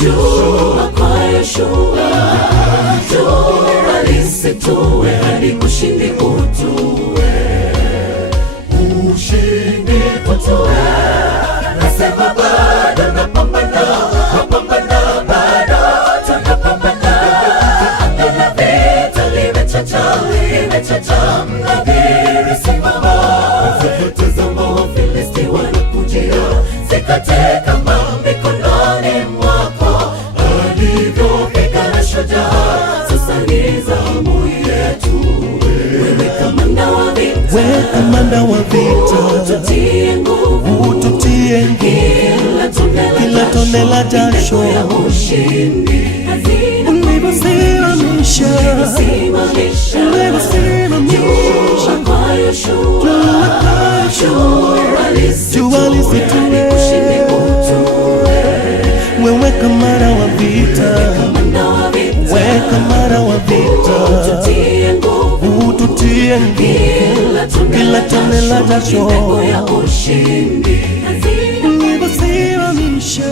jua kwa Yoshua, jua lisitue hadi ushindi utue, ushindi utue. Nasema bado napambana, napambana bado tunapambana. Angela vita limechacha, mnadhiri simama. Tazama Wafilisti wanakujia, sikate kama mikononi mwako. Alivyopigana shujaa, sasa ni zamu yetu. Wewe kamanda wa vita, ututie nguvu, kila tone la jasho ya ushindi. Ulivyosimamisha kwa Yoshua, jua lisitue, wewe kamanda wa vita, wewe kamanda wa vita, ututie nguvu, kila tone la jasho ya ushindi. Ulivyosimamisha